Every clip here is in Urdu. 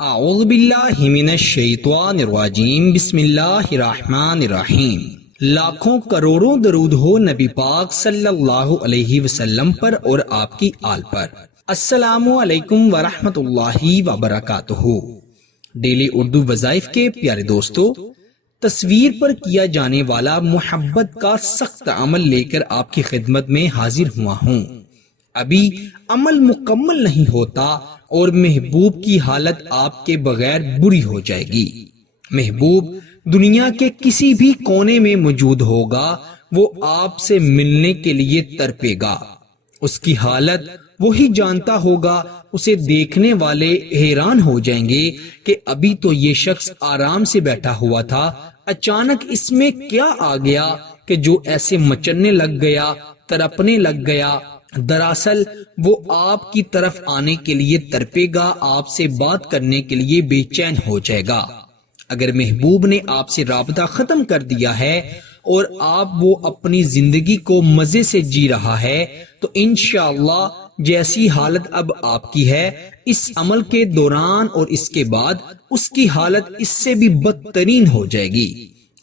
اعوذ باللہ من الشیطان الرجیم بسم اللہ الرحمن الرحیم۔ لاکھوں کروڑوں درود ہو نبی پاک صلی اللہ علیہ وسلم پر اور آپ کی آل پر۔ السلام علیکم ورحمۃ اللہ وبرکاتہ۔ ڈیلی اردو وظائف کے پیارے دوستو، تصویر پر کیا جانے والا محبت کا سخت عمل لے کر آپ کی خدمت میں حاضر ہوا ہوں۔ ابھی عمل مکمل نہیں ہوتا اور محبوب کی حالت آپ کے بغیر بری ہو جائے گی۔ محبوب دنیا کے کسی بھی کونے میں موجود ہوگا، وہ آپ سے ملنے کے لیے تڑپے گا۔ اس کی حالت وہی جانتا ہوگا، اسے دیکھنے والے حیران ہو جائیں گے کہ ابھی تو یہ شخص آرام سے بیٹھا ہوا تھا، اچانک اس میں کیا آ گیا کہ جو ایسے مچلنے لگ گیا، تڑپنے لگ گیا۔ دراصل وہ آپ کی طرف آنے کے لیے تڑپے گا، آپ سے بات کرنے کے لیے بے چین ہو جائے گا۔ اگر محبوب نے آپ سے رابطہ ختم کر دیا ہے اور وہ اپنی زندگی کو مزے سے جی رہا ہے تو انشاءاللہ جیسی حالت اب آپ کی ہے، اس عمل کے دوران اور اس کے بعد اس کی حالت اس سے بھی بدترین ہو جائے گی،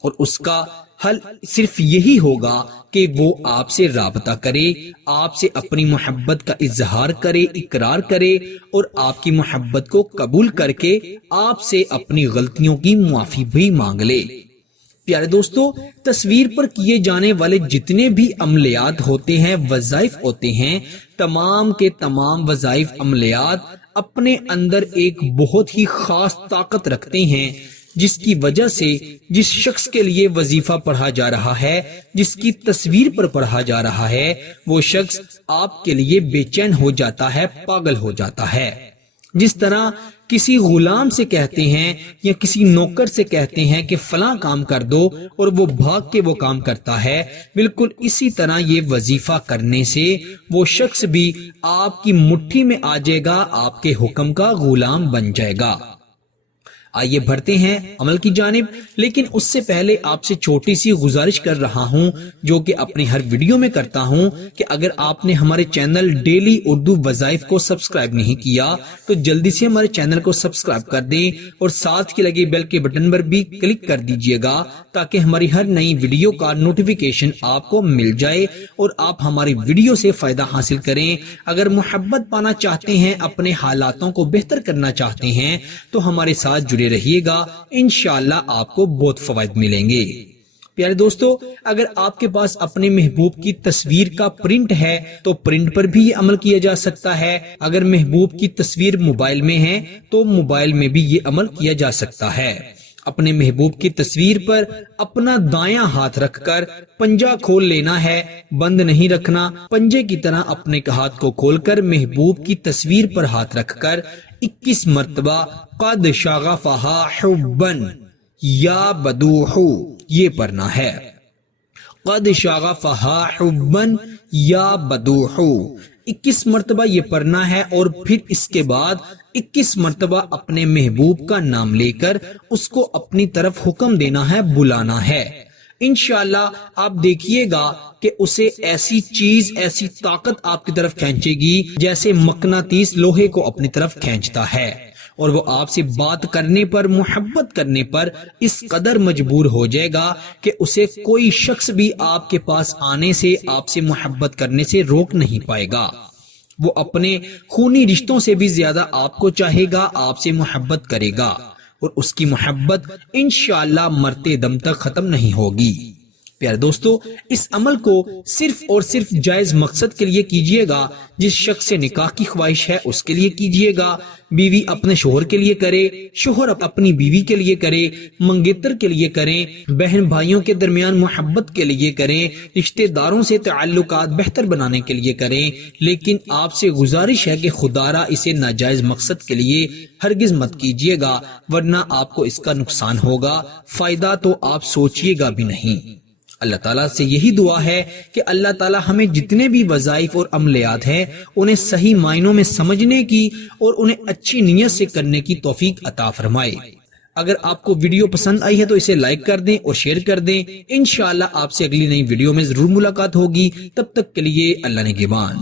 اور اس کا حل صرف یہی ہوگا کہ وہ آپ سے رابطہ کرے، آپ سے اپنی محبت کا اظہار کرے، اقرار کرے اور آپ کی محبت کو قبول کر کے آپ سے اپنی غلطیوں کی معافی بھی مانگ لے۔ پیارے دوستو، تصویر پر کیے جانے والے جتنے بھی عملیات ہوتے ہیں، وظائف ہوتے ہیں، تمام کے تمام وظائف عملیات اپنے اندر ایک بہت ہی خاص طاقت رکھتے ہیں، جس کی وجہ سے جس شخص کے لیے وظیفہ پڑھا جا رہا ہے، جس کی تصویر پر پڑھا جا رہا ہے، وہ شخص آپ کے لیے بے چین ہو جاتا ہے، پاگل ہو جاتا ہے۔ جس طرح کسی غلام سے کہتے ہیں یا کسی نوکر سے کہتے ہیں کہ فلاں کام کر دو اور وہ بھاگ کے وہ کام کرتا ہے، بالکل اسی طرح یہ وظیفہ کرنے سے وہ شخص بھی آپ کی مٹھی میں آ جائے گا، آپ کے حکم کا غلام بن جائے گا۔ آئیے بڑھتے ہیں عمل کی جانب، لیکن اس سے پہلے آپ سے چھوٹی سی گزارش کر رہا ہوں، جو کہ اپنی ہر ویڈیو میں کرتا ہوں، کہ اگر آپ نے ہمارے چینل ڈیلی اردو وظائف کو سبسکرائب نہیں کیا تو جلدی سے ہمارے چینل کو سبسکرائب کر دیں اور ساتھ کی لگے بیل کے بٹن پر بھی کلک کر دیجئے گا، تاکہ ہماری ہر نئی ویڈیو کا نوٹیفیکیشن آپ کو مل جائے اور آپ ہماری ویڈیو سے فائدہ حاصل کریں۔ اگر محبت پانا چاہتے ہیں، اپنے حالاتوں کو بہتر کرنا چاہتے ہیں تو ہمارے ساتھ جڑے رہیے گا، انشاءاللہ آپ کو بہت فوائد ملیں گے۔ پیارے دوستو، اگر آپ کے پاس اپنے محبوب کی تصویر کا پرنٹ ہے تو پرنٹ پر بھی یہ عمل کیا جا سکتا ہے۔ اگر محبوب کی تصویر موبائل میں ہے تو موبائل میں بھی یہ عمل کیا جا سکتا ہے۔ اپنے محبوب کی تصویر پر اپنا دایاں ہاتھ رکھ کر پنجہ کھول لینا ہے، بند نہیں رکھنا۔ پنجے کی طرح اپنے ہاتھ کو کھول کر محبوب کی تصویر پر ہاتھ رکھ کر 21 مرتبہ قد شغفہا حبا یا بدوح یہ پڑھنا ہے۔ قد شغفہا حبا یا بدوح 21 مرتبہ یہ پڑھنا ہے، اور پھر اس کے بعد 21 مرتبہ اپنے محبوب کا نام لے کر اس کو اپنی طرف حکم دینا ہے، بلانا ہے۔ انشاءاللہ آپ دیکھیے گا کہ اسے ایسی چیز، ایسی طاقت آپ کی طرف کھینچے گی جیسے مقناطیس لوہے کو اپنی طرف کھینچتا ہے، اور وہ آپ سے بات کرنے پر، محبت کرنے پر اس قدر مجبور ہو جائے گا کہ اسے کوئی شخص بھی آپ کے پاس آنے سے، آپ سے محبت کرنے سے روک نہیں پائے گا۔ وہ اپنے خونی رشتوں سے بھی زیادہ آپ کو چاہے گا، آپ سے محبت کرے گا، اور اس کی محبت انشاءاللہ مرتے دم تک ختم نہیں ہوگی۔ پیارے دوستو، اس عمل کو صرف اور صرف جائز مقصد کے لیے کیجئے گا۔ جس شخص سے نکاح کی خواہش ہے اس کے لیے کیجئے گا، بیوی اپنے شوہر کے لیے کرے، شوہر اپنی بیوی کے لیے کرے، منگیتر کے لیے کریں، بہن بھائیوں کے درمیان محبت کے لیے کریں، رشتہ داروں سے تعلقات بہتر بنانے کے لیے کریں، لیکن آپ سے گزارش ہے کہ خدا را اسے ناجائز مقصد کے لیے ہرگز مت کیجئے گا، ورنہ آپ کو اس کا نقصان ہوگا، فائدہ تو آپ سوچئے گا بھی نہیں۔ اللہ تعالیٰ سے یہی دعا ہے کہ اللہ تعالیٰ ہمیں جتنے بھی وظائف اور عملیات ہیں انہیں صحیح معنوں میں سمجھنے کی اور انہیں اچھی نیت سے کرنے کی توفیق عطا فرمائے۔ اگر آپ کو ویڈیو پسند آئی ہے تو اسے لائک کر دیں اور شیئر کر دیں۔ انشاءاللہ آپ سے اگلی نئی ویڈیو میں ضرور ملاقات ہوگی، تب تک کے لیے اللہ نگہبان۔